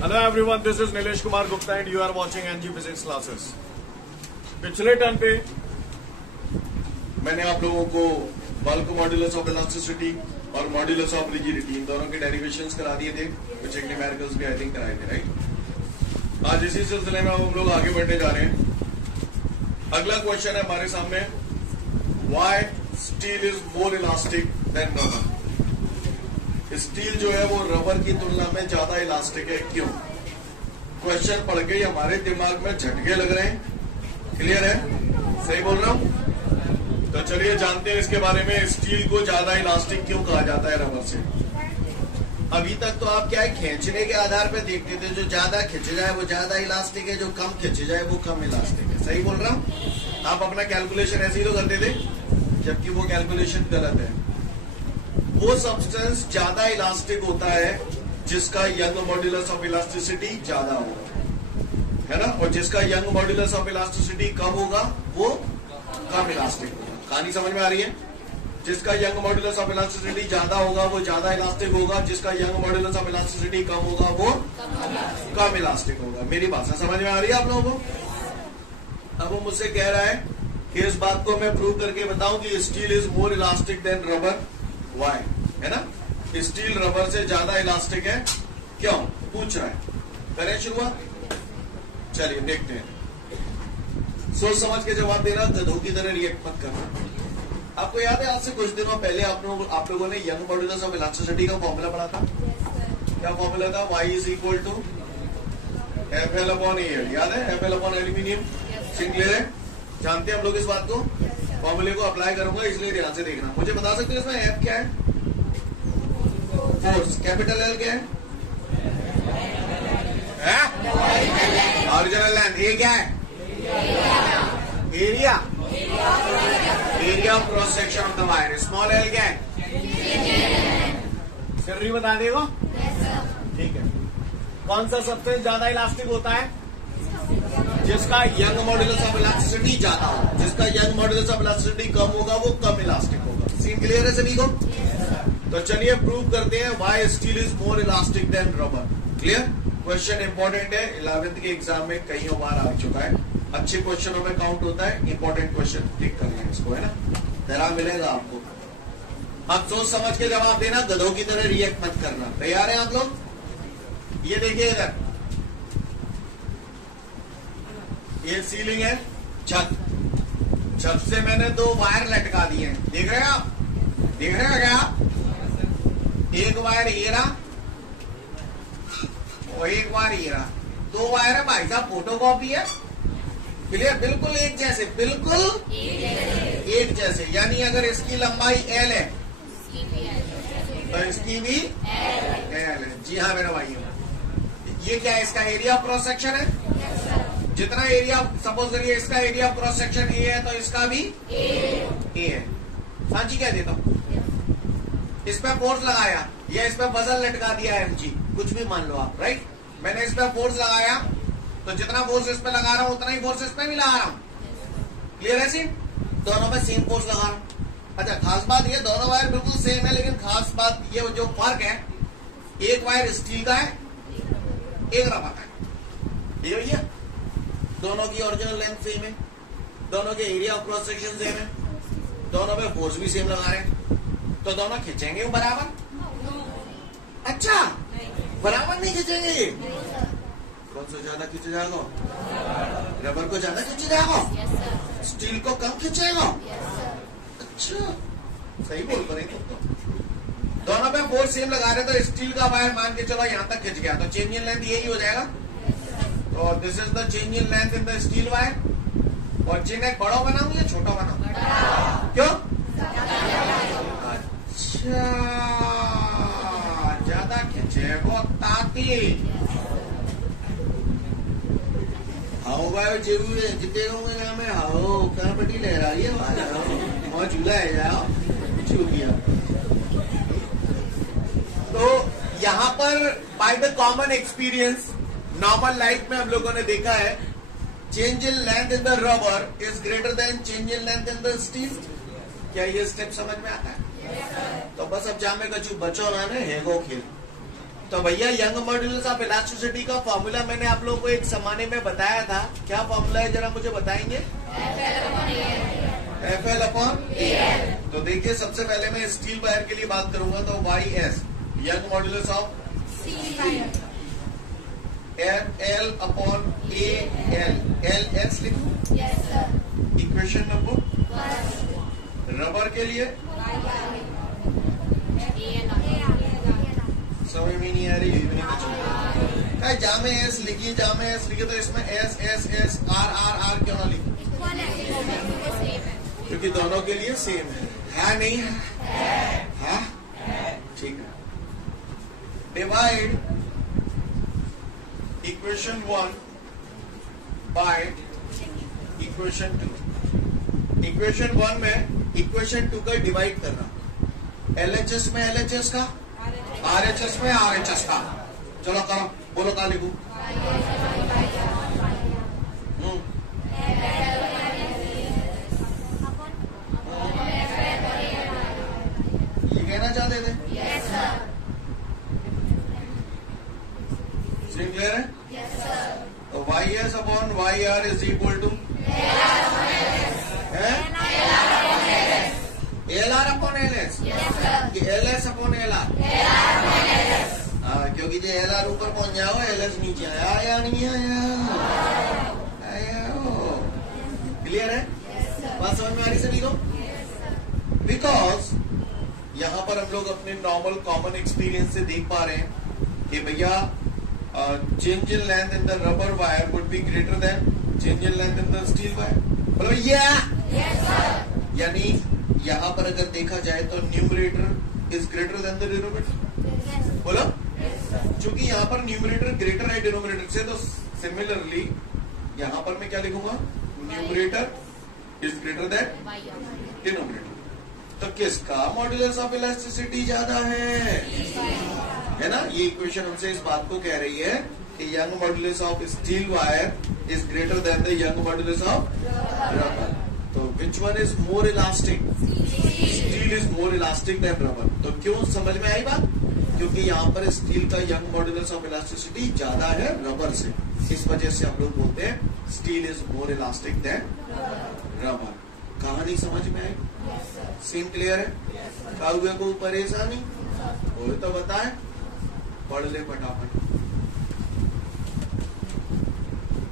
Hello everyone, this is Nilesh Kumar Gupta and you are watching NG Physics Classes. पिछले turn पे मैंने आप लोगों को बल्क मॉड्यूलस ऑफ इलास्टिसिटी और मॉड्यूलस ऑफ रिजिडिटी इन दोनों के डेरिवेशंस करा दिए थे, कुछ एक न्यूमेरिकल्स भी आई थिंक कराए थे, राइट। आज इसी सिलसिले में हम लोग आगे बढ़ने जा रहे हैं। अगला क्वेश्चन है हमारे सामने, why steel is more elastic than rubber. Steel जो है वो रबर की तुलना में ज्यादा इलास्टिक है, क्यों? क्वेश्चन पढ़ के हमारे दिमाग में झटके लग रहे हैं। क्लियर है? सही बोल रहा हूं? तो चलिए जानते हैं इसके बारे में, स्टील को ज्यादा इलास्टिक क्यों कहा जाता है रबर से। अभी तक तो आप क्या है, खींचने के आधार पर देखते थे, जो ज्यादा खिंच जाए वो ज्यादा इलास्टिक है, जो कम खिंच जाए वो कम इलास्टिक है। सही बोल रहा हूं? आप अपना कैलकुलेशन ऐसे ही तो करते थे, जबकि वो कैलकुलेशन गलत है। वो सब्सटेंस ज्यादा इलास्टिक होता है जिसका यंग मॉड्यूलस ऑफ इलास्टिसिटी ज्यादा होगा, है ना, और जिसका यंग मॉड्यूलस ऑफ इलास्टिसिटी कम होगा वो कम इलास्टिक होगा। कहानी समझ में आ रही है? जिसका यंग मॉड्यूलस ऑफ इलास्टिसिटी ज्यादा होगा वो ज्यादा इलास्टिक होगा, जिसका यंग मॉड्यूलस ऑफ इलास्टिसिटी कम होगा वो कम इलास्टिक होगा। मेरी भाषा समझ में आ रही है आप लोगों को? अब वो मुझसे कह रहा है कि इस बात को मैं प्रूव करके बताऊं कि steel is more elastic than rubber. Why, है ना? स्टील रबर से ज्यादा इलास्टिक है, क्यों पूछ रहा है। करें शुरुआत, चलिए देखते हैं। सोच समझ के जवाब देना, गधों की तरह रिएक्ट मत करना। आपको याद है आज से कुछ दिनों पहले आप लोगों ने यंग मॉड्यूलस ऑफ इलास्टिसिटी का फॉर्मूला पढ़ा था? क्या फॉर्मूला था? y is equal to FL upon AL। याद है? FL upon aluminium. क्लियर है? जानते हैं हम लोग इस बात को। फॉर्मूले को अप्लाई करूंगा, इसलिए ध्यान से देखना। मुझे बता सकते हो इसमें F क्या है? फोर्स। कैपिटल L क्या है? Original length. A क्या है? Area. Area of cross section of the wire. Small L क्या है? फिर बता देगा। ठीक है। कौन सा सबसे ज्यादा इलास्टिक होता है? जिसका यंग मॉड्यूलस ऑफ इलास्टिसिटी ज्यादा हो। जिसका यंग मॉड्यूलस ऑफ इलास्टिसिटी कम होगा वो कम इलास्टिक होगा। सीन क्लियर है सभी को? तो चलिए प्रूव करते हैं why steel is more elastic than rubber. Clear? Question important है, 11th के एग्जाम में कई बार आ चुका है। अच्छे क्वेश्चनों में काउंट होता है, इंपॉर्टेंट क्वेश्चन टिक कर लें इसको, है ना? तरह मिलेगा आपको। आप सोच समझ के जवाब देना, गधों की तरह रिएक्ट मत करना। तैयार है आप लोग? ये देखिए इधर, ये सीलिंग है, छत। छत से मैंने दो वायर लटका दिए हैं, देख रहे हैं आप? देख रहे हैं क्या? एक वायर ये रहा और एक वायर ये रहा। दो वायर है भाई साहब, फोटोकॉपी है। क्लियर? बिल्कुल एक जैसे, बिल्कुल एक जैसे। यानी अगर इसकी लंबाई L है तो इसकी भी L है। जी हाँ मेरा भाई। ये क्या है? इसका एरिया ऑफ क्रॉस सेक्शन है। जितना एरिया, सपोज करिए इसका area of cross section A है तो इसका भी A है। सांची कह देता हूं, इस पे फोर्स लगाया या इस पे वजन लटका दिया mg, कुछ भी मान लो आप, राइट। मैंने इस पे फोर्स लगाया तो जितना फोर्स इस पे लगा रहा हूं उतना ही फोर्स इस पे भी लगा रहा हूं। क्लियर है? सीन दोनों पे सेम फोर्स लगा रहा हूं। अच्छा, खास बात ये, दोनों वायर बिल्कुल सेम है, लेकिन खास बात ये जो फर्क है, एक वायर स्टील का है, एक रबर का है। ये भैया दोनों की ओरिजिनल लेंथ सेम है, दोनों के area of cross section same है, दोनों पे फोर्स भी सेम लगा रहे हैं, तो दोनों खींचेंगे बराबर? अच्छा, बराबर नहीं खींचेंगे। कौन सा ज्यादा खींच जाएगा? रबर को ज्यादा खींच जाएगा, स्टील को कम खींचेगा। अच्छा, सही बोल रहे हैं। दोनों पे फोर्स सेम लगा रहे तो स्टील का वायर मान के चलो यहां तक खिंच गया तो चेंज इन लेंथ यही हो जाएगा। तो this is the change in length in the steel wire. और चेन एक बड़ा बनाऊं या छोटा बनाऊं? क्यों? अच्छा, ज्यादा खिंचेगा ताकि हाओ भाई जितने होंगे में हाओ क्या पट्टी लहरा रही है, वहां झूला है जाओ छू गया। तो यहां पर by the common experience, normal life में हम लोगों ने देखा है, change in length in the rubber is greater then change in length in the steel. क्या ये स्टेप समझ में आता है? तो बस अब जामे कछु बचो ना ने हेगो खेल। तो भैया यंग मॉड्यूलस ऑफ इलास्टिसिटी का फॉर्मूला मैंने आप लोगों को एक जमाने में बताया था। क्या फॉर्मूला है जरा मुझे बताएंगे? FL upon EL। तो देखिए सबसे पहले मैं स्टील वायर के लिए बात करूंगा तो YS young modulus of FL upon AL LS लिखूं? Equation number. रबर के लिए समझ में नहीं आ रही है। जामे एस लिखिए, जामे एस लिखिए तो इसमें S S S R R R क्यों ना लिखिए? क्योंकि दोनों के लिए सेम है नहीं है? ठीक है। Divide equation 1 by equation 2। Equation 1 में इक्वेशन 2 का डिवाइड करना, LHS में LHS का, RHS में RHS का। चलो करो, बोलो का लिखू? ये कहना चाहते थे? सीन क्लियर है? तो YS upon YR is equal to LR upon LS, LS upon LR। क्योंकि जो LR ऊपर पहुंच जाओ LS नीचे आया या नहीं आया? क्लियर है? बात समझ में आ रही सभी को? बिकॉज यहाँ पर हम लोग अपने नॉर्मल कॉमन एक्सपीरियंस से देख पा रहे हैं कि भैया change in length in the rubber wire would be greater than change in length in the steel wire. बोलो यानी यहाँ पर अगर देखा जाए तो numerator is greater than the denominator. बोलो चूंकि यहाँ पर न्यूमरेटर ग्रेटर है डिनोमिनेटर से, तो सिमिलरली यहाँ पर मैं क्या लिखूंगा? Numerator is greater than denominator. तो किसका मॉड्यूलस ऑफ इलास्टिसिटी ज्यादा है ना? ये इक्वेशन हमसे इस बात को कह रही है कि Young modulus of steel wire is greater than the Young modulus of rubber. तो which one is more elastic? Steel is more elastic than rubber. तो क्यों? समझ में आई बात? क्योंकि यहाँ पर स्टील का यंग मॉड्यूलस ऑफ इलास्टिसिटी ज्यादा है रबर से, इस वजह से हम लोग बोलते हैं steel is more elastic than rubber. कहानी समझ में आई? सीन क्लियर है? काहुए को परेशानी हो तो बताए, पढ़ ले फटाफट।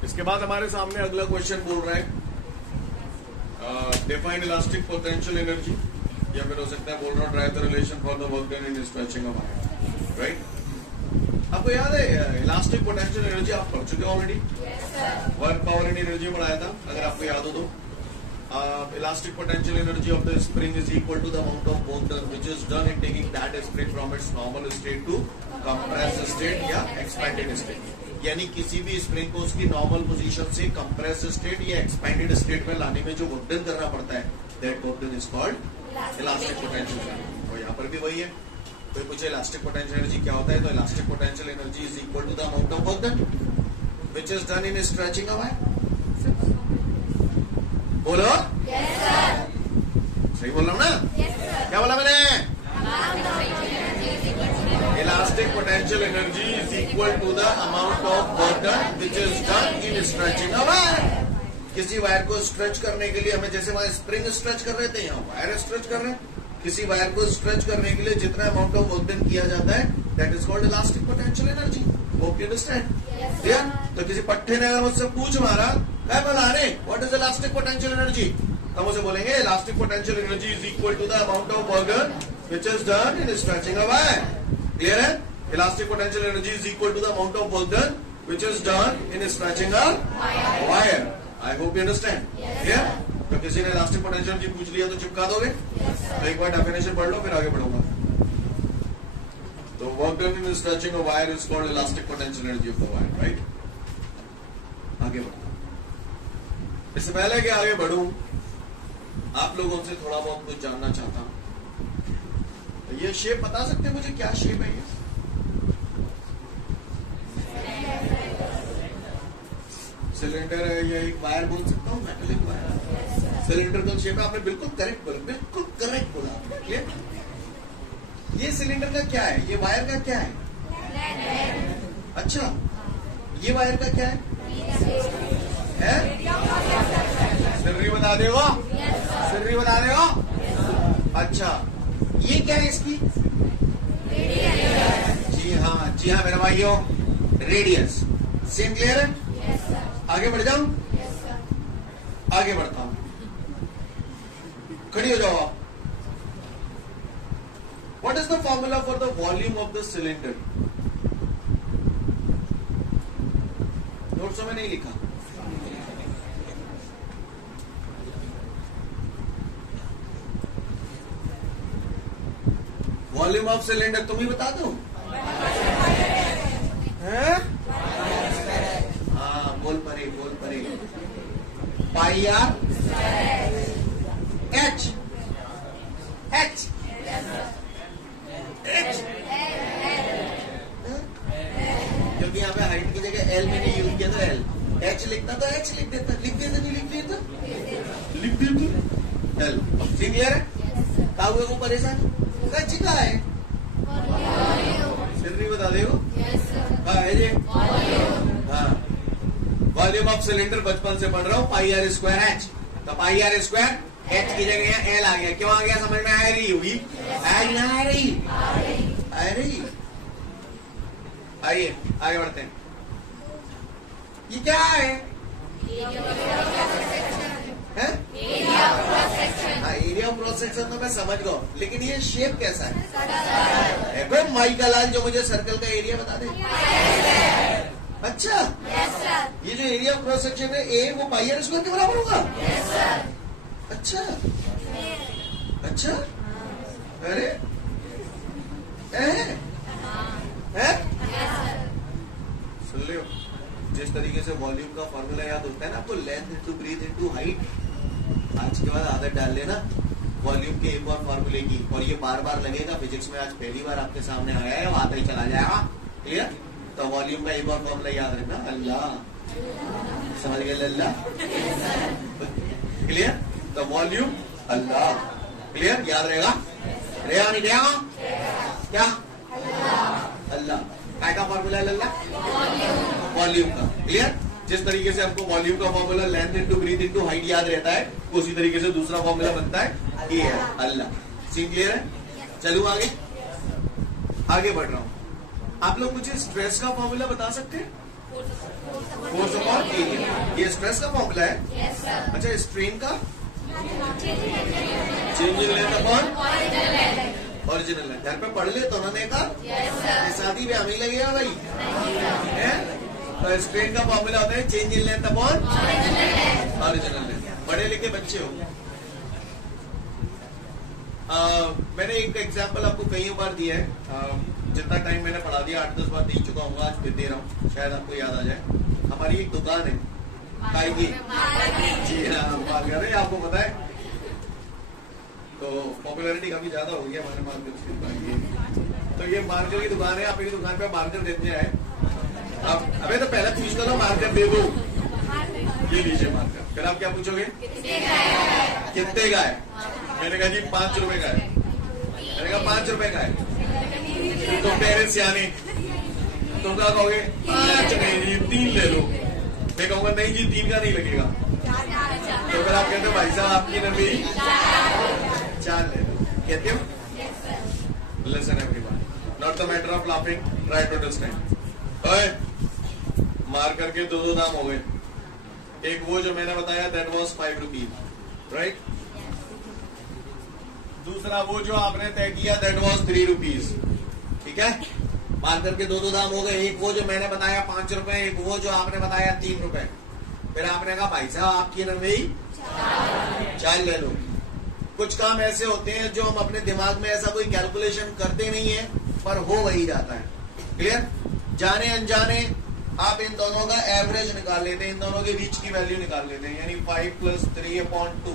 इसके बाद हमारे सामने अगला क्वेश्चन बोल रहा है डिफाइन इलास्टिक पोटेंशियल एनर्जी, या फिर हो सकता है बोल रहा derive the relation for the work done in stretching of wire. Right? आपको याद है इलास्टिक पोटेंशियल एनर्जी आप पढ़ चुके already? Work power and energy पढ़ाया था, अगर आपको याद हो तो। Elastic potential energy of the spring is equal to the amount of work done which is done in taking that spring from its normal state to compressed state या expanded state. यानी किसी भी स्प्रिंग को उसकी normal position से compressed state या expanded state में लाने में जो वर्क डन करना पड़ता है, that work done is called elastic potential energy. और यहाँ पर भी वही है। कोई पूछे इलास्टिक पोटेंशियल एनर्जी क्या होता है, तो elastic potential energy is equal to the amount of work done which is done in stretching a wire. बोलो सही बोल रहा हूँ ना? क्या बोला मैंने? Elastic potential energy is equal to the amount of work done which is done in stretching a wire. किसी वायर को स्ट्रेच करने के लिए हमें, जैसे वहां स्प्रिंग स्ट्रेच कर रहे थे, यहाँ वायर स्ट्रेच कर रहे हैं। किसी वायर को स्ट्रेच करने के लिए जितना अमाउंट ऑफ वर्क डन किया जाता है, that is called elastic potential energy. Hope you understand? तो किसी पट्टे ने अगर मुझसे पूछ मारा, क्या बोला रे what is elastic potential energy, तो मुझे बोलेंगे elastic potential energy is equal to the amount of work done which is done in stretching a wire. Clear है? Elastic potential energy is equal to the amount of work done which is done in stretching a wire. I hope you understand? Clear? तो किसी ने elastic potential energy पूछ लिया तो चिपका दोगे? तो एक बार डेफिनेशन पढ़ लो, फिर आगे बढ़ूंगा। तो work done in stretching a wire is called elastic potential energy of the wire. Right? आगे बढ़ो। इससे पहले कि आगे बढ़ूं, आप लोगों से थोड़ा बहुत कुछ जानना चाहता हूं। तो ये शेप बता सकते हैं मुझे, क्या शेप है ये? सिलेंडर है या एक वायर बोल सकता हूँ, मेटलिक वायर। सिलेंडर शेप है, आपने बिल्कुल करेक्ट बोला, बिल्कुल करेक्ट बोला। क्लियर? ये सिलेंडर का क्या है, ये वायर का क्या है? अच्छा, ये वायर का क्या है? सिर्री बता देगा? सिर्री बता देगा? अच्छा, ये क्या है इसकी? जी हाँ मेरे भाइयों, रेडियस। सेम क्लियर है? आगे बढ़ जाऊं? आगे बढ़ता हूं, खड़ी हो जाओ आप। What is the formula for the volume of the cylinder? Notes में नहीं लिखा। वॉल्यूम ऑफ सिलेंडर तुम ही बता दो। हाँ, बोल परे। पाई आर एच क्योंकि यहाँ पे हाइट की जगह एल मैंने यूज किया तो एल, एच लिखता तो एच लिख देता, लिख देता एल। क्लियर है? कहा हुए को परेशान कच्ची का है? सिर्री बता देगा? हाँ है जी। हाँ, वॉल्यूम ऑफ सिलेंडर बचपन से पढ़ रहा हूँ, पाई आर स्क्वायर एच। तो पाई आर स्क्वायर एच की जगह एल आ गया। क्यों आ गया? समझ में आ रही होगी? आ रही। आइए आगे बढ़ते हैं। ये क्या है? एरिया ऑफ क्रॉस सेक्शन तो मैं समझ गया, लेकिन ये शेप कैसा है? कोई माई का लाल जो मुझे सर्कल का एरिया बता दे। अच्छा, ये जो एरिया ऑफ क्रॉस सेक्शन है ए, वो पाई आर स्क्वायर के बराबर होगा? अच्छा, अरे सुन लियो, जिस तरीके से वॉल्यूम का फॉर्मूला याद होता है ना आपको, length into breadth into height, आज के बाद आदत डाल लेना वॉल्यूम के एक और फॉर्मूले की, और ये बार बार लगेगा। फिजिक्स में आज पहली बार आपके सामने आया है, वो आता ही चला जाएगा। क्लियर? तो वॉल्यूम का एक और फॉर्मूला याद रखना, अल्लाह। समझ गए? अल्लाह। क्लियर? तो वॉल्यूम अल्लाह। क्लियर? याद रहेगा? रहेगा नहीं रहेगा? क्या? अल्लाह। क्या का फॉर्मूला है? अल्लाह वॉल्यूम का। क्लियर? जिस तरीके से आपको वॉल्यूम का formula length into breadth into height याद रहता है, उसी तरीके से दूसरा फॉर्मूला बनता है, ये है अल्लाह। सीन क्लियर है? चलूं आगे? आगे बढ़ रहा हूं। आप लोग मुझे स्ट्रेस का फॉर्मूला बता सकते हैं? फोर्स अपॉन एरिया, ये स्ट्रेस का फॉर्मूला है। अच्छा, स्ट्रेन का? Change in length upon original length. घर पे पढ़ ले तो उन्होंने कहा शादी में हमें लगेगा भाई है? तो स्ट्रेन का फॉर्मूला होता है change in length upon original length. बड़े लिखे बच्चे हो। मैंने एक एग्जांपल आपको कई बार दिया है, जितना टाइम मैंने पढ़ा दिया 8-10 बार दे चुका हूँ, आज फिर दे रहा हूँ, शायद आपको याद आ जाए। हमारी एक दुकान है काय की, जी हाँ, आपको पता है। तो पॉपुलैरिटी काफी ज्यादा हो गई है हमारे मार्केट। तो ये मार्कर की दुकान है, आप एक दुकान पे मार्कर देते आए। आप अबे तो पहले पूछ लो मार्कर दे दो, ये लीजिए मार्कर। फिर आप क्या पूछोगे? कितने का है? मैंने कहा जी 5 रुपए का है। मैंने कहा 5 रुपए का है। तो पेरेंट्स सियाने, तुम क्या कहोगे? 5 नहीं 3 ले लो। मैं कहूंगा नहीं जी 3 का नहीं लगेगा। तो फिर आप कहते हो भाई साहब आपकी नंबी 4 ले लो। कहते हो? Listen everyone, not the matter of laughing, try to understand. मार करके 2 दाम हो गए। एक वो जो मैंने बताया दैट वाज 5 रुपीज, राइट। दूसरा वो जो आपने तय किया दैट वाज 3 रुपीज, ठीक है। मार करके 2 दाम हो गए। एक वो जो मैंने बताया 5 रुपए, एक वो जो आपने बताया 3 रुपए। फिर आपने कहा भाई साहब आपकी नंबी 4 ले लो। कुछ काम ऐसे होते हैं जो हम अपने दिमाग में ऐसा कोई कैलकुलेशन करते नहीं है, पर हो वही जाता है। क्लियर? जाने अनजाने आप इन दोनों का एवरेज निकाल लेते हैं, इन दोनों के बीच की वैल्यू निकाल लेते हैं। यानी 5 + 3/2,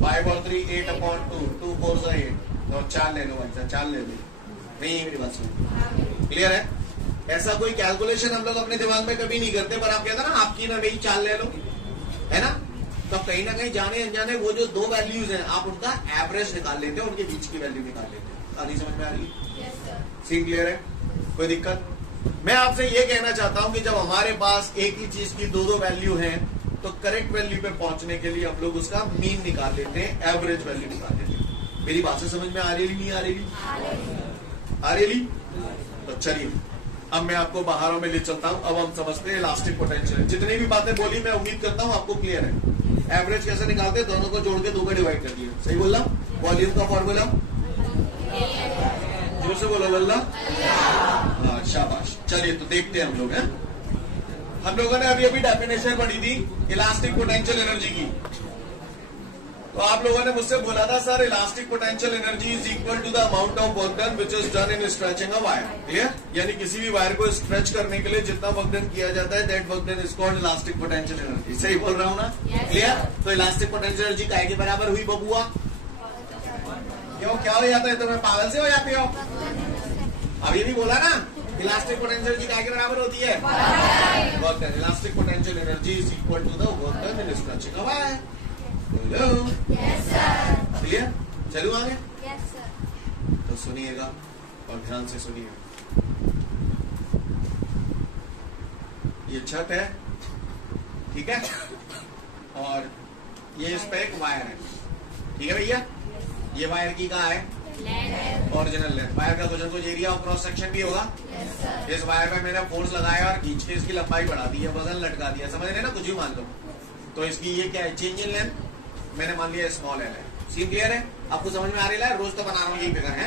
5 और 3 8/2, 2 4 से 8, और 4 ले लो भाई साहब, 4 ले लो। नहीं मेरी बात सुनो, क्लियर है? ऐसा कोई कैलकुलेशन हम लोग अपने दिमाग में कभी नहीं करते, पर आप कहते हैं ना आपकी ना मेरी 4 ले लो, है ना। तो कहीं ना कहीं जाने अनजाने वो जो 2 वैल्यूज हैं आप उनका एवरेज निकाल लेते हैं, उनके बीच की वैल्यू निकाल लेते हैं। आधी समझ में आ रही है? सीन क्लियर है? कोई दिक्कत? मैं आपसे ये कहना चाहता हूं कि जब हमारे पास एक ही चीज की दो वैल्यू है तो करेक्ट वैल्यू पे पहुंचने के लिए हम लोग उसका मीन निकाल लेते हैं, एवरेज वैल्यू निकाल लेते हैं। मेरी बात से समझ में आ रही नहीं आ रही? आ रही? तो चलिए अब मैं आपको बाहरों में ले चलता हूं। अब हम समझते हैं इलास्टिक पोटेंशियल। जितनी भी बातें बोली मैं उम्मीद करता हूं आपको क्लियर है। एवरेज कैसे निकालते हैं? दोनों को जोड़ के 2 में डिवाइड कर दिया। सही बोल रहा हूं? वॉल्यूम का फॉर्मूला जोर से बोलो वल्ला। हाँ शाबाश। चलिए तो देखते हैं हम लोग हैं। हम लोगों ने अभी अभी डेफिनेशन पढ़ी थी इलास्टिक पोटेंशियल एनर्जी की। तो आप लोगों ने मुझसे बोला था sir elastic potential energy is equal to the amount of work done which is done in stretching a wire. Clear? यानी किसी भी वायर को स्ट्रेच करने के लिए जितना वर्क डन किया जाता है that work done is called elastic potential energy. सही बोल रहा हूं ना? क्लियर? तो इलास्टिक पोटेंशियल एनर्जी काय के बराबर हुई बबुआ? क्यों क्या हो जाता है? तो मैं पागल से हो जाती हो? अभी भी बोला ना इलास्टिक पोटेंशियल एनर्जी काय के बराबर होती है? Work done. Elastic potential energy is equal to the work done in stretching a wire. Hello yes sir. Clear? चलूं आगे? Yes sir. तो सुनिएगा और ध्यान से सुनिएगा। ये छत है, ठीक है, और ये इस पे एक वायर है, ठीक है भैया? ये वायर की कहाँ है? Original length. वायर का कुछ एरिया और क्रॉस सेक्शन भी होगा। इस वायर पे मैंने फोर्स लगाया और खींच के इसकी लंबाई बढ़ा दी है, वजन लटका दिया, समझ रहे ना? कुछ भी मान लो। तो इसकी ये क्या है? चेंज इन लेंथ मैंने मान लिया स्मॉल एल है। सीन क्लियर है? आपको समझ में आ रही है? रोज तो बना रहा हूँ, यही फिगर है।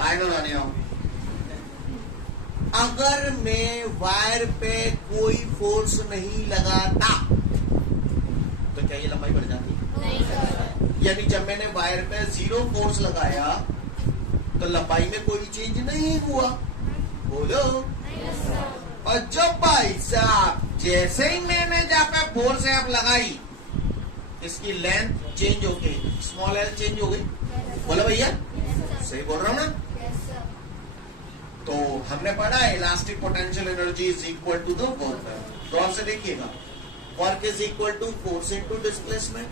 आएगा लाने आओ। अगर मैं वायर पे कोई फोर्स नहीं लगाता तो क्या ये लंबाई बढ़ जाती? नहीं। यानी जब मैंने वायर पे 0 फोर्स लगाया तो लंबाई में कोई चेंज नहीं हुआ। बोलो। और जब भाई साहब जैसे ही मैंने जहाँ पे फोर्स ऐप लगाई इसकी लेंथ चेंज हो गई, स्मॉल एल चेंज हो गई। बोला भैया? सही बोल रहा हूं ना? तो हमने पढ़ा elastic potential energy is equal to the work. गौर से देखिएगा, work is equal to force into displacement.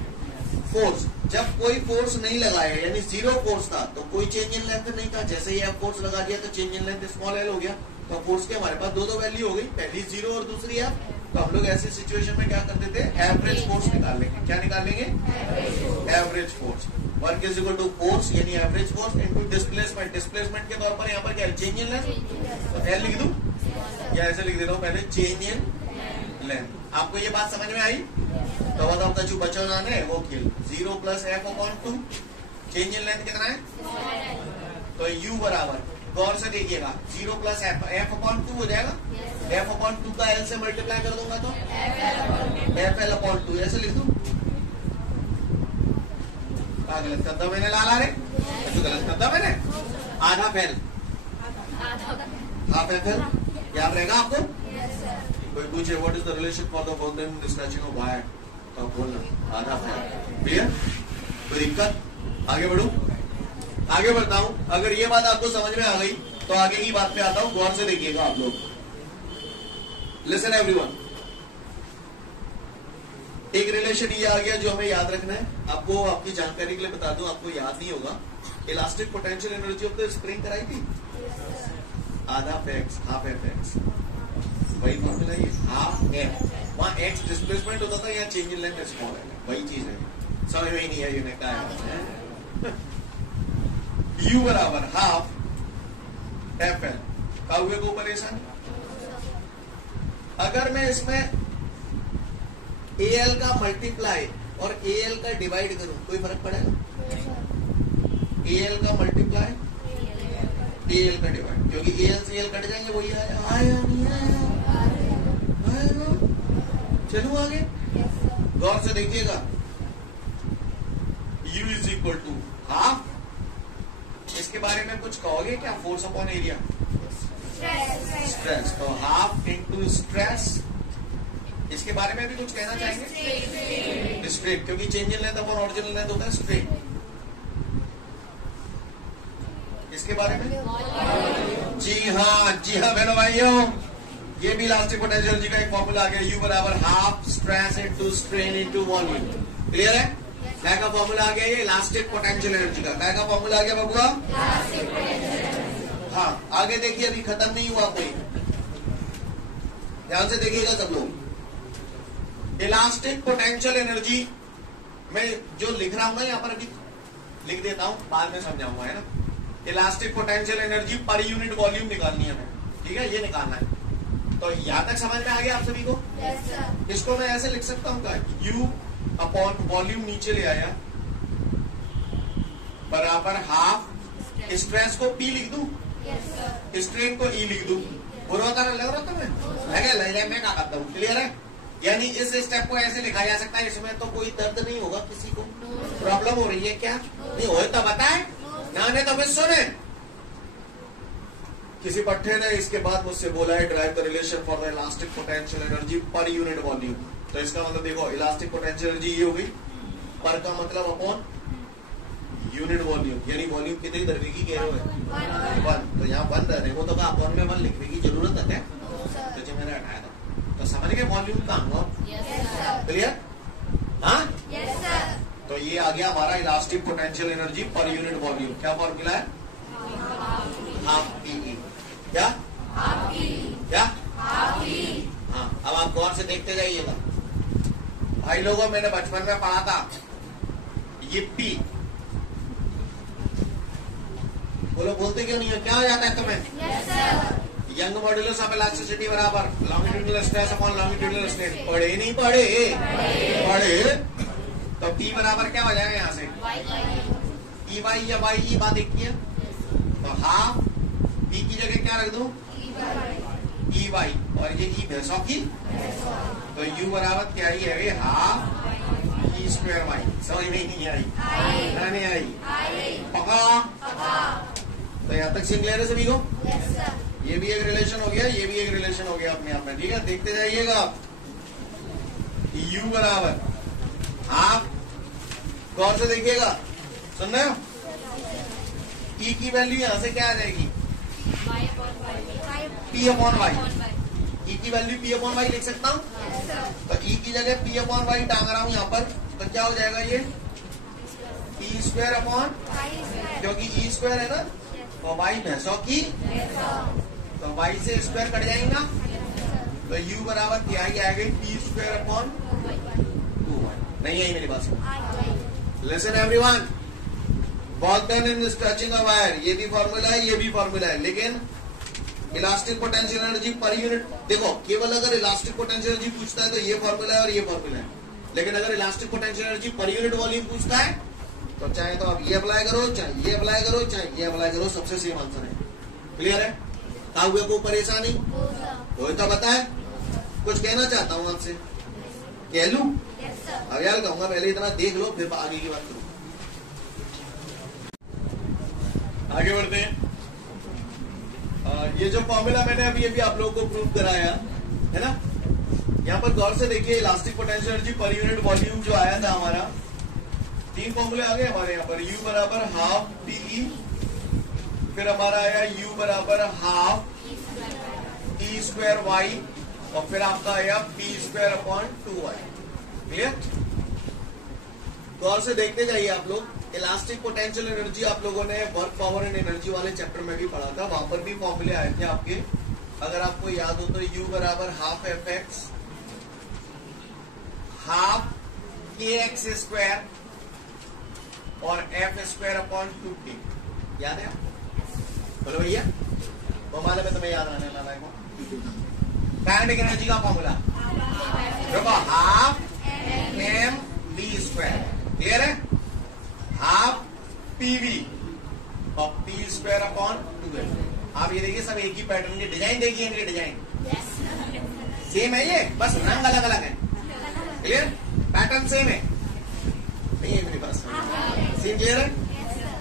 Force, जब कोई फोर्स नहीं लगाया यानी 0 फोर्स था तो कोई चेंज इन लेंथ नहीं था। जैसे ही आप फोर्स लगा दिया तो change in length small L हो गया। तो फोर्स के हमारे पास दो वैल्यू हो गई, पहली 0 और दूसरी एफ। तो हम लोग ऐसी सिचुएशन में क्या करते थे? एवरेज फोर्स निकाल लेंगे। क्या निकाल लेंगे? Average force. Work is equal to force यानी average force into displacement. Displacement के तौर पर यहाँ पर क्या है? Change in length. तो एल लिख दूं या ऐसे लिख देता हूँ पहले? Change in length. आपको ये बात समझ में आई? तो बताओ कचू बचो जाने है वो खेल। 0 plus F upon 2। Change in length कितना है? तो यू बराबर, गौर से देखिएगा, 0 प्लस एफ अपॉन 2 हो जाएगा। एफ अपॉन 2 का एल से मल्टीप्लाई कर दूंगा तो एफ एल अपॉन 2 ऐसे लिख दूं। गलत कर दो मैंने लाला रे, तो गलत कर दो मैंने। आधा फैल हाफ एफ एल याद रहेगा आपको? कोई पूछे what is the relation for the work done in stretching of wire तो बोलना आधा फैल। क्लियर? कोई दिक्कत? आगे बढ़ू? आगे बढ़ता हूं। अगर ये बात आपको समझ में आ गई तो आगे की बात पे आता हूं। गौर से देखिएगा आप लोग। लिसन एवरीवन, एक रिलेशन ये आ गया जो हमें याद रखना है। आपको आपकी जानकारी के लिए बता दूं, आपको याद नहीं होगा। Elastic potential energy of the spring कराई थी, आधा एक्स हाफ एफ एक्स। वही फॉर्मूला ये, हाफ एफ। वहां एक्स डिस्प्लेसमेंट होता था, यहाँ चेंज इन लेंथ स्मॉल है। वही चीज है, समझ में ही नहीं है। यूनिट का यू बराबर हाफ एफ एल का हुए को ऑपरेशन। अगर मैं इसमें ए एल का मल्टीप्लाई और ए एल का डिवाइड करूं कोई फर्क पड़ेगा? ए एल का मल्टीप्लाई ए एल का डिवाइड, क्योंकि ए एल से एल कट जाएंगे, वही आया नहीं आएगा। चलू आगे, गौर से देखिएगा। U is equal to half, इसके बारे में कुछ कहोगे क्या? Force upon area, stress. तो हाफ इंटू स्ट्रेस, इसके बारे में भी कुछ कहना चाहेंगे? स्ट्रेट, क्योंकि change in length upon original length होता है स्ट्रेट। इसके बारे में जी हाँ बहनों भाइयों, ये भी इलास्टिक पोटेंशियल एनर्जी का एक फॉर्मूला आ गया। यू बराबर half stress into strain into volume. Clear है? क्या का फॉर्मूला आ गया? ये इलास्टिक पोटेंशियल एनर्जी का क्या का फॉर्मूला आ गया बबुआ? हाँ, आगे देखिए, अभी खत्म नहीं हुआ कोई। ध्यान से देखिएगा सब लोग। इलास्टिक पोटेंशियल एनर्जी मैं जो लिख रहा हूं ना यहाँ पर अभी लिख देता हूं, बाद में समझाऊंगा, है ना। Elastic potential energy per unit volume निकालनी है हमें, ठीक है, ये निकालना है। तो यहां तक समझ में आ गया आप सभी को? yes, sir. इसको मैं ऐसे लिख सकता हूँ क्या, U अपॉन वॉल्यूम नीचे ले आया बराबर हाफ, स्ट्रेस को P लिख दूं, Yes, sir. स्ट्रेन को E लिख दूं, बुरा होता लग रहा था मैं क्या करता हूँ, क्लियर है? यानी इस स्टेप को ऐसे लिखा जा सकता है, इसमें तो कोई दर्द नहीं होगा किसी को, प्रॉब्लम हो रही है क्या? नहीं हो तो बताए, ना तो फिर सुने। किसी पट्टे ने इसके बाद मुझसे बोला है drive the relation for the elastic potential energy per unit volume. तो इसका मतलब देखो, इलास्टिक पोटेंशियल एनर्जी ये हो गई, पर का मतलब अपॉन यूनिट वॉल्यूम, यानी वॉल्यूम कितनी दरवे की कह रहे हो? 1। तो यहाँ 1 रहने को तो अपॉन में 1 लिखने की जरूरत है, तो जो मैंने हटाया था। तो समझ गए वॉल्यूम का होगा, क्लियर? हाँ, Yes, sir. तो ये आ गया हमारा elastic potential energy per unit volume. क्या फॉर्मूला है? Half PE। क्या? क्या? हाँ, अब आप गौर से देखते जाइएगा भाई लोगों, मैंने बचपन में पढ़ा था ये P, बोलो बोलते क्यों नहीं हो, क्या हो जाता है तुम्हें? Yes, sir. Young modulus of elasticity बराबर longitudinal stress upon longitudinal strain. पढ़े नहीं पढ़े? पढ़े। तो P बराबर क्या हो जाएगा यहाँ से? EY या YE, बात एक ही है। तो हाफ P की जगह क्या रख दूं? EY, और ये E भैंसों की, तो U बराबर क्या ही है, हाफ E स्क्वायर Y। समझ में नहीं आई? नहीं आई? पका। तो यहाँ तक से क्लियर है सभी को? Yes, sir. ये भी एक रिलेशन हो गया, ये भी एक रिलेशन हो गया अपने आप में, ठीक है। देखते जाइएगा, U बराबर हाफ, गौर से देखिएगा, सुन रहे हो? E की वैल्यू यहां से क्या आ जाएगी? P upon Y. E की वैल्यू P अपॉन वाई लिख सकता हूँ, Yes, sir. तो E की जगह P अपॉन वाई टांग रहा हूं यहाँ पर, तो क्या हो जाएगा ये? E स्क्वायर अपॉन, क्योंकि E स्क्वायर है ना, तो वाई भैंसों की, तो वाई से स्क्वायर कट जाएगा, तो U बराबर क्या ही आएगा, P स्क्वायर अपॉन 2y। नहीं आई मेरी बात? Listen everyone, work done in stretching a wire, ये भी फॉर्मूला है, ये भी फॉर्मूला है, लेकिन elastic potential energy per unit, देखो केवल अगर इलास्टिक पोटेंशियल एनर्जी पूछता है तो ये फॉर्मूला है और ये फॉर्मूला है, लेकिन अगर elastic potential energy per unit volume पूछता है तो चाहे तो आप ये अप्लाई करो, चाहे ये अप्लाई करो, चाहे ये अप्लाई करो, सबसे सेम आंसर है। क्लियर है? हुए को परेशानी हो तो बताए, कुछ कहना चाहता हूँ आपसे, कह लूं? Yes, sir. अब यार कहूंगा, पहले इतना देख लो फिर आगे की बात करो। आगे बढ़ते हैं। ये जो फॉर्मूला मैंने अभी आप लोगों को प्रूव कराया है ना, यहाँ पर गौर से देखिए, elastic potential energy per unit volume जो आया था हमारा, 3 फॉर्मूले आ गए हमारे यहाँ पर। U बराबर हाफ PE, फिर हमारा आया U बराबर हाफ E स्क्वायर Y, और फिर आपका आया P square upon 2y। Clear? गौर से देखते जाइए आप लोग। इलास्टिक पोटेंशियल एनर्जी आप लोगों ने वर्क पावर एंड एनर्जी वाले चैप्टर में भी पढ़ा था, वहां पर भी फॉर्मूले आए थे आपके, अगर आपको याद हो तो। U बराबर half FX half KX square और F स्क्वायर अपॉन 2K, याद है? बोलो भैया, वो मालूम है तुम्हें, याद रहने वाला है। काइनेटिक एनर्जी का फॉर्मूला देखो, हाफ mv स्क्वायर, क्लियर है? हाफ PV और P स्क्वायर अपॉन 2f। आप ये देखिए, सब एक ही पैटर्न के डिजाइन देखिए, इनके डिजाइन सेम है, ये बस रंग अलग अलग है। क्लियर? पैटर्न सेम है, नहीं है मेरे पास, सेम क्लियर है?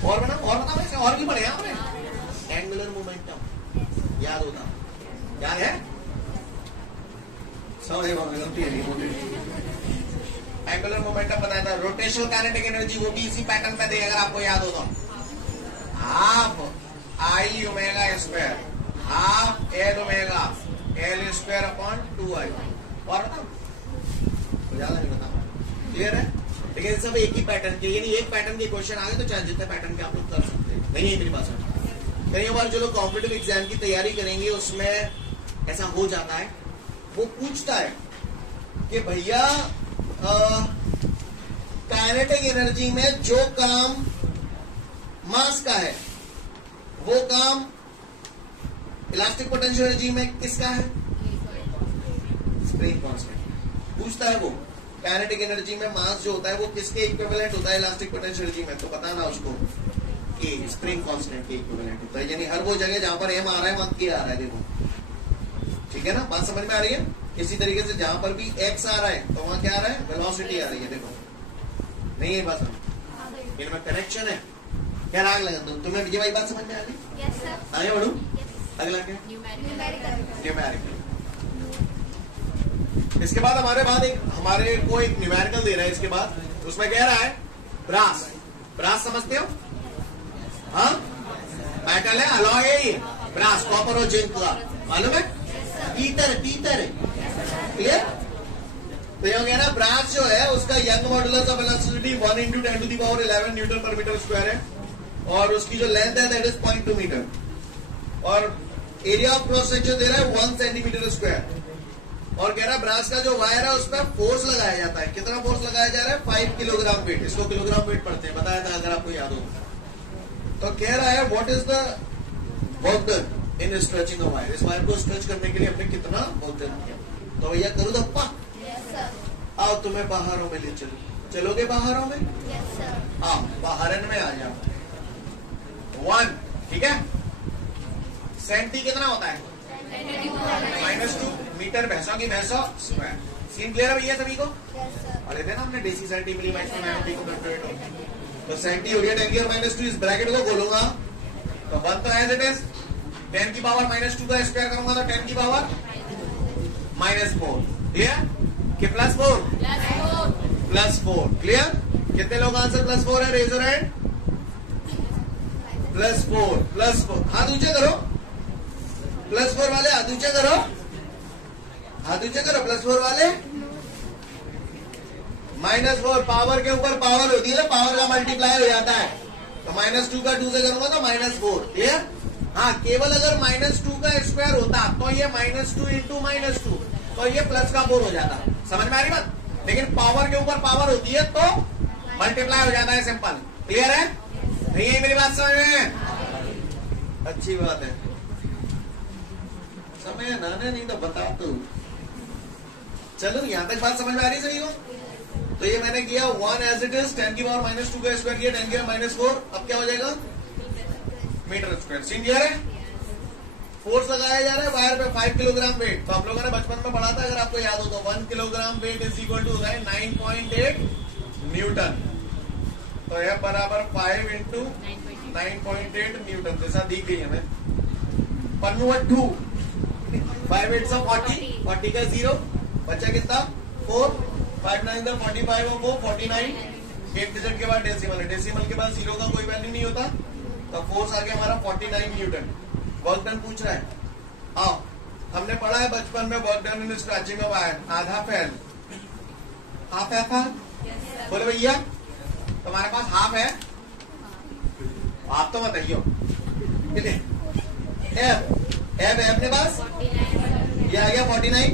और बताओ वैसे, और भी पढ़े आपने? एंगुलर मोमेंटम याद होता, याद है? एंगुलर मोमेंटम बताया था। रोटेशनल काइनेटिक एनर्जी वो भी इसी पैटर्न पे दे, अगर आपको याद हो तो। Half I omega square half L omega L square upon 2I। और बताओ, ज्यादा नहीं बताओ, क्लियर है? लेकिन सब एक ही पैटर्न के, यानी एक पैटर्न के क्वेश्चन आ गए तो चाहे जितने पैटर्न के आप लोग कर सकते हैं। नहीं है मेरी बात समझ? कई बार जो लोग कॉम्पिटिटिव एग्जाम की तैयारी करेंगे उसमें ऐसा हो जाता है वो पूछता है कि भैया काइनेटिक एनर्जी में जो काम मास का है वो काम इलास्टिक पोटेंशियल एनर्जी में किसका है? Spring constant. पूछता है वो काइनेटिक एनर्जी में मास जो होता है वो किसके इक्विवेलेंट होता है इलास्टिक पोटेंशियल एनर्जी में? तो बताना उसको कि स्प्रिंग कांस्टेंट के इक्विवेलेंट होता है। यानी हर वो जगह जहां पर एम आ रहा है वहां के आ रहा है। देखो ठीक है ना, बात समझ में आ रही है? इसी तरीके से जहां पर भी एक्स आ रहा है तो वहां क्या आ रहा है? वेलोसिटी आ रही है। देखो नहीं है बात समझ, इनमें कनेक्शन है। क्या राग लगा तुम्हें ये भाई बात समझ में आ गई? Yes sir. आगे बढ़ू। अगला क्या? न्यूमेरिकल। न्यूमेरिकल। इसके बाद हमारे को एक न्यूमेरिकल दे रहा है। इसके बाद उसमें कह रहा है ब्रास। ब्रास समझते हो? हाँ, मेटल है, अलॉय है ये। ब्रास कॉपर और जिंक का मालूम है? पीतर है। क्लियर? तो ये कह रहा है ब्रास जो है उसका young modulus of elasticity 1 × 10⁻11 Newton पर मीटर स्क्वायर है और उसकी जो लेंथ है दैट इज 0.2 मीटर और एरिया ऑफ क्रॉस सेक्शन दे रहा है 1 सेंटीमीटर स्क्वायर और कह रहा है ब्रास का जो वायर है उस पर फोर्स लगाया जाता है। कितना फोर्स लगाया जा रहा है? 5 किलोग्राम वेट। इसको किलोग्राम वेट पढ़ते हैं, बताया था अगर आपको याद हो। तो कह रहा है what is the work done in stretching the wire. इस वायर को स्ट्रेच करने के लिए हमने कितना वर्क डन किया? तो भैया करूँ धप्पा? Yes sir. आओ तुम्हें बाहरों में ले चलो। चलोगे बाहरों में? Yes sir. हाँ, बाहरन में आ जाओ। 1 ठीक है। सेंटी कितना होता है? -2 मीटर भैंसों की भैंसों स्क्वायर। सीन क्लियर है भैया सभी को? Yes sir. पढ़े थे ना हमने डेसी सेंटी मिलीमीटर में एमटी को कैलकुलेट हो। तो सेंटी हो गया 10⁻²। इस ब्रैकेट को खोलूंगा तो 1 तो एज इट इज 10⁻² का स्क्वायर करूंगा तो 10⁻⁻4 क्लियर कि +4 +4 क्लियर। कितने लोग आंसर +4 है? Raise your hand. +4 हाथ ऊंचे करो। +4 वाले हाथ ऊंचे करो। +4 वाले। -4 पावर के ऊपर पावर होती है, पावर का मल्टीप्लाई हो जाता है। तो -2 का 2 से करूंगा तो -4 क्लियर। हाँ, केवल अगर -2 का स्क्वायर होता तो ये -2 × -2 तो ये प्लस का 4 हो जाता। समझ में आ रही बात? लेकिन पावर के ऊपर पावर होती है तो मल्टीप्लाई हो जाता है, सिंपल। क्लियर है? नहीं है मेरी बात समझ में? अच्छी बात है। समय नाने नहीं तो बता तो। चलो यहां तक बात समझ में आ रही सभी को? तो ये मैंने किया 1 एज इट इज 10⁻² का स्क्वायर किया 10⁻⁴। अब क्या हो जाएगा? Metre square. सीन क्लियर है? फोर्स लगाया जा रहा है वायर पे 5 किलोग्राम वेट। तो आप लोगों ने बचपन में पढ़ा था अगर आपको याद हो तो 1 kilogram weight is equal to होता है 9.8 न्यूटन। तो यह बराबर 5 × 9.8 न्यूटन जैसा दी गई है। पन्नू 2 5 8 40 का 0 बच्चा कितना 4 5 9 45 और 4 49 8 डिजिट के बाद डेसिमल है। डेसिमल के बाद 0 का कोई वैल्यू नहीं होता तो फोर्स आ गया हमारा 49 न्यूटन। वर्क डन पूछ रहा है। आओ हमने पढ़ा है बचपन में work done in stretching of wire आधा फैल हाफ है। बोले भैया तुम्हारे पास हाफ है? आप तो बताइयो। एफ है अपने पास? ये आ गया 49।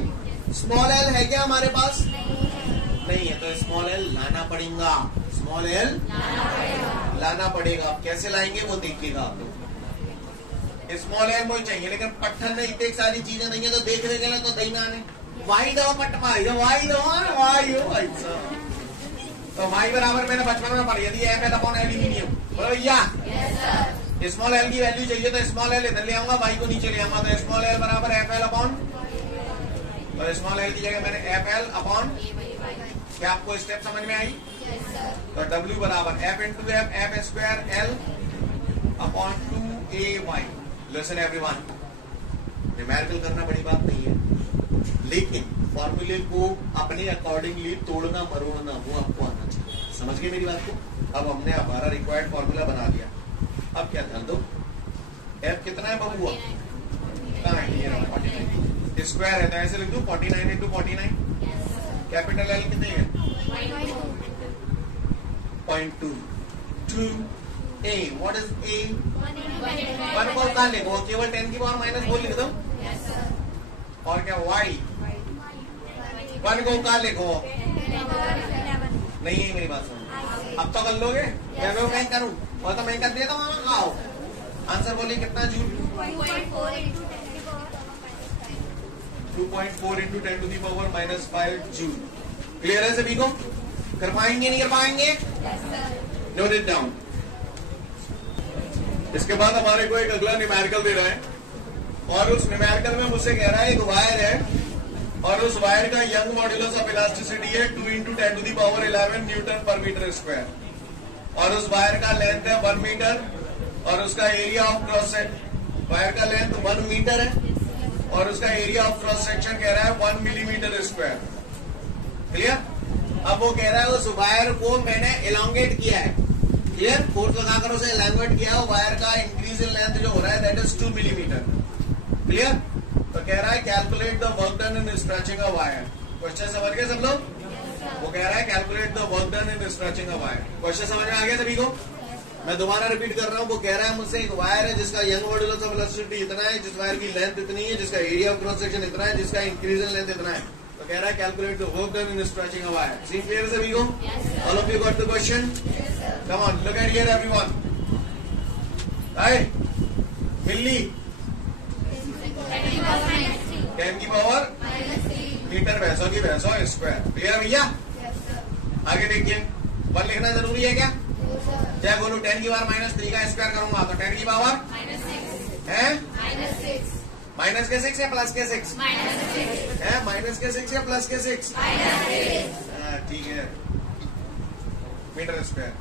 स्मॉल एल है क्या हमारे पास? नहीं है तो स्मॉल एल लाना पड़ेगा। स्मॉल एल लाना पड़ेगा। कैसे लाएंगे वो देखिएगा आप लोग। स्मॉल एल मुझे चाहिए लेकिन पट्टन में इतनी सारी चीजें नहीं है तो देख रहे गए तो दही ना वाई दो पट्ट मारी दो वाई दो वाई हो भाई साहब। तो वाई बराबर मैंने बचपन में पढ़ी थी एफ एल अपॉन एल्यूमिनियम। बोलो भैया स्मॉल एल की वैल्यू चाहिए तो स्मॉल एल इधर ले आऊंगा वाई को नीचे ले आऊंगा तो स्मॉल एल बराबर एफ एल अपॉन। तो स्मॉल एल की जगह मैंने एफ एल अपॉन। क्या आपको स्टेप समझ में आई? तो डब्ल्यू बराबर F × F square L upon 2ay। Listen everyone, numerical करना बड़ी बात नहीं है लेकिन फॉर्मूले को अपने अकॉर्डिंगली तोड़ना मरोड़ना वो आपको आना चाहिए। समझ गए मेरी बात को? अब हमने हमारा रिक्वायर्ड फॉर्मूला बना दिया। अब क्या ध्यान दो, एफ कितना है बबुआ? कहाँ है? 49 स्क्वायर है तो ऐसे लिख दो 49 × 49। कैपिटल एल कितने हैं? 0.2 2 A what is A? 1 को कहाँ लिखो? केवल 10⁻⁻4 लिख दो। और क्या Y 1 को का लिखो। नहीं है मेरी बात सुनो, अब तो कर लोगे या मैं करूं? और तो मैं कर दिया तो वहां आओ। आंसर बोलिए कितना joule? 2.4 into 10 to the power minus 5 joule. Clear है सभी को? कर पाएंगे नहीं कर पाएंगे? Note it down. इसके बाद हमारे को एक अगला न्यूमेरिकल दे रहा है और उस न्यूमेरिकल में मुझसे कह रहा है एक वायर है और उस वायर का यंग मॉड्यूलस ऑफ इलास्टिसिटी है 2 into 10 to the power 11 Newton पर मीटर स्क्वायर और उस वायर का लेंथ है 1 मीटर और उसका area of cross section, wire का लेंथ 1 मीटर है और उसका एरिया ऑफ क्रॉस सेक्शन कह रहा है 1 मिलीमीटर स्क्वायर। क्लियर? अब वो कह रहा है उस वायर को मैंने एलोंगेट किया है। क्लियर? फोर्स लगाकर उसे एलोंगेट किया है, वायर का इंक्रीज इन लेंथ जो हो रहा है दैट इज 2 मिलीमीटर। क्लियर? तो कह रहा है calculate the work done in stretching a wire. Question समझ गए सब लोग? वो कह रहा है calculate the work done in stretching a wire. Question समझ में आ गया सभी को? मैं दोबारा रिपीट कर रहा हूँ। वो कह रहा है मुझसे एक वायर है जिसका यंग मॉड्यूलस ऑफ इलास्टिसिटी इतना है, जिस वायर की लेंथ इतनी है, जिसका एरिया ऑफ क्रॉस सेक्शन इतना है, जिसका इंक्रीज इन लेंथ इतना है। तो कह रहा है calculate the work done in stretching a wire. Scene clear है सभी को? All of you got the question? Come on, look at here everyone. Right? Milli 10 की पावर मीटर भैंसों की भैंसों स्क्वायर। क्लियर भैया? आगे देखिए, 1 लिखना जरूरी है क्या? चाहे बोलो 10 की पावर -3 का स्क्वायर करूंगा तो 10 की पावर है माइनस के 6 या प्लस के 6 है? माइनस के 6 या प्लस के 6? ठीक है, मीटर स्क्वायर।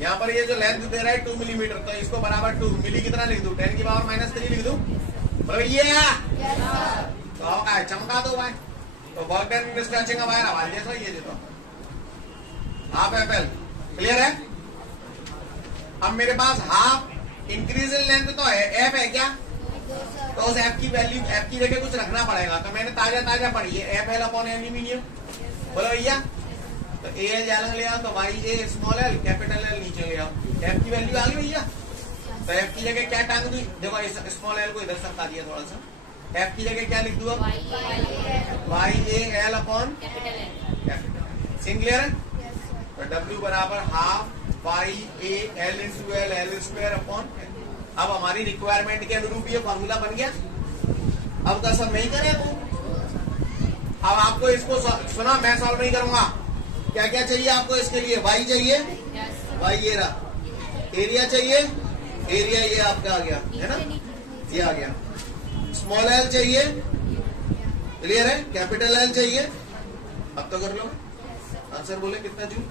यहाँ पर ये जो लेंथ दे रहा है 2 मिलीमीटर, तो इसको बराबर 2 मिली कितना लिख दूं? 10 की पावर -3 लिख दूं? भैया तो चमका दो भाई। तो वर्क डन इन स्ट्रेचिंग का वायर आवाज जैसा ये तो हाफ FL। क्लियर है? अब मेरे पास हाफ इंक्रीज इन लेंथ तो है, एफ है क्या? तो उस एफ की वैल्यू, एफ की जगह कुछ रखना पड़ेगा। तो मैंने ताजा पढ़ी है FL अपॉन एल्यूमिनियम। बोलो भैया, तो AL जालन ले आओ तो YA small L capital L नीचे ले आओ। एफ की वैल्यू आ गई भैया। तो एफ की जगह क्या टांग दी? देखो स्मॉल एल को इधर सरका दिया थोड़ा सा। एफ की जगह क्या लिख दूं अब? YAL upon capital. Scene clear है? तो W बराबर half YAL into L square upon. अब हमारी रिक्वायरमेंट के अनुरूप ये फॉर्मूला बन गया। अब का सब नहीं करे वो। अब आपको इसको सुना, मैं सॉल्व नहीं करूंगा। क्या क्या चाहिए आपको इसके लिए? Y चाहिए, Y ये रहा। एरिया चाहिए, एरिया ये आपका आ गया है ना, ये आ गया। स्मॉल एल चाहिए, क्लियर है? कैपिटल एल चाहिए। अब तो कर लो। आंसर बोले कितना जूल?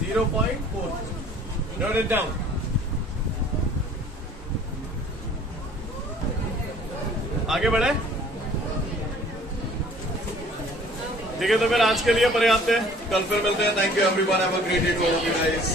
0.4। Note it down. आगे बढ़े? ठीक है, तो फिर आज के लिए पर्याप्त है। कल फिर मिलते हैं। Thank you everyone, have a great day to all of you guys.